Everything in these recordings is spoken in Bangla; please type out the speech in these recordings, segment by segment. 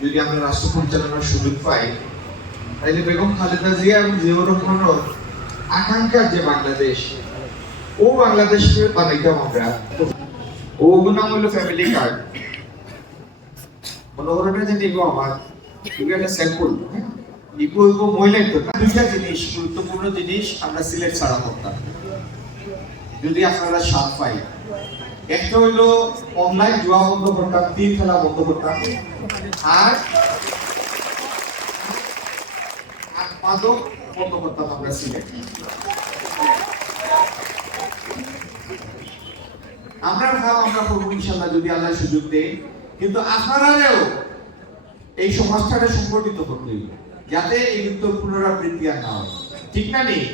যদি আমরা রাষ্ট্র পরিচালনার সুযোগ পাই তাহলে বেগম খালেদা জিয়া এবং জিয়াউর রহমানের আকাঙ্ক্ষার যে বাংলাদেশ ও বাংলাদেশকে বানাইতাম আমরা। ও নাম হলো ফ্যামিলি কার্ড। মনোহরণে যে নিব আমার একটা স্যাম্পল ইকো মহিলা তো দুইটা জিনিস গুরুত্বপূর্ণ জিনিস আমরা সিলেট ছাড়া করতাম যদি আপনারা সাথ পাই। একটা হইলো অনলাইন জুয়া বন্ধ করতাম, তীর খেলা বন্ধ করতাম, আর মাদক বন্ধ করতাম আমরা সিলেট। আমরা খাও আমরা করবো ইনশাল্লাহ যদি আল্লাহ সুযোগ দেয়। কিন্তু আপনারাও এই সমাজটাকে সংগঠিত করতে হইবে যাতে এই মৃত্যুর পুনরাবৃত্তি আর না হয়। ঠিক না নেই?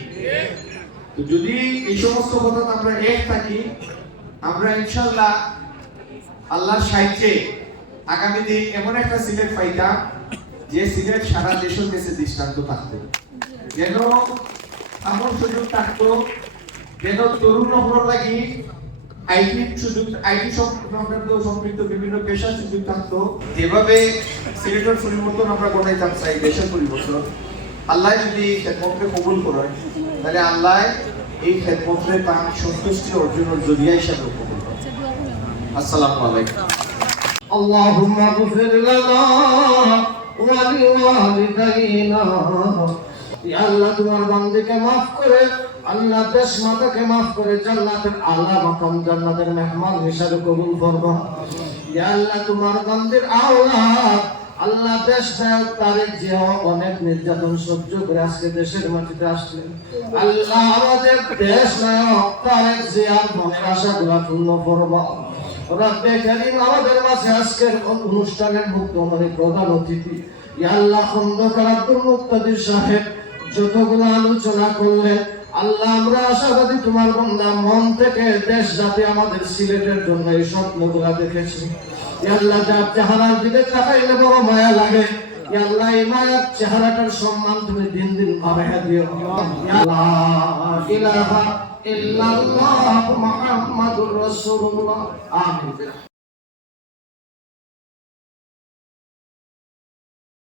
তো যদি এই সমস্ত কথা আমরা এক থাকি, আমরা ইনশাল্লাহ আল্লাহর সাহায্যে আগামী দিন এমন একটা সিলেট পাইতাম যে সিলেট সারা দেশের কাছে দৃষ্টান্ত থাকতো, যেন এমন সুযোগ থাকতো, যেন তরুণ নগর লাগি আইটি সংক্রান্ত সম্পৃক্ত বিভিন্ন পেশার সুযোগ থাকতো। যেভাবে সিলেটের পরিবর্তন আমরা ঘটাইতাম চাই, দেশের পরিবর্তন, আল্লাহ যদি খেদমতকে কবুল করেন তাহলে আল্লাহ এই খেদমতের কাম সন্তুষ্টি অর্জনের জরিয়া হিসাবে কবুল করেন। আসসালামু আলাইকুম। আল্লাহুম্মা গফির লানা ওয়া লিওয়ালিদাইনা। ইয়া আল্লাহ তোমার বান্দাকে maaf করে, আল্লাহ দেশ মাতাকে maaf করে জান্নাতের আলা মাকাম জান্নাতের মেহমান হিসেবে কবুল ফরমা। ইয়া আল্লাহ তোমার বান্দার আওলাদ আল্লাহ দেশ নায়ক তারেক জিয়া অনেক নির্যাতন সহ্য করে আজকে দেশের মাটিতে আসলেন। আল্লাহ আমাদের দেশ নায়ক তারেক জিয়ার মনের আশাগুলো পূর্ণ ফরমা। রব্বে কারীম আমাদের মাঝে আজকের অনুষ্ঠানের মুক্তমণি প্রধান অতিথি ইয়া আল্লাহ খন্দকার আব্দুল মুক্তাদির সাহেব যতগুলো আলোচনা করলেন, আল্লাহ আমরা আশাবাদী তোমার বান্দা মন থেকে দেশ যাতে আমাদের সিলেটের জন্য এই স্বপ্নগুলা দেখেছি। ইয়া আল্লাহ যার চেহারার দিকে তাকাইলে বড় মায়া লাগে, ইয়া আল্লাহ এই মায়ার চেহারাটার সম্মান তুমি দিন দিন বাড়াইয়া দিও। ইয়া লা ইলাহা ইল্লাল্লাহ মুহাম্মাদুর রাসূলুল্লাহ। আমিন।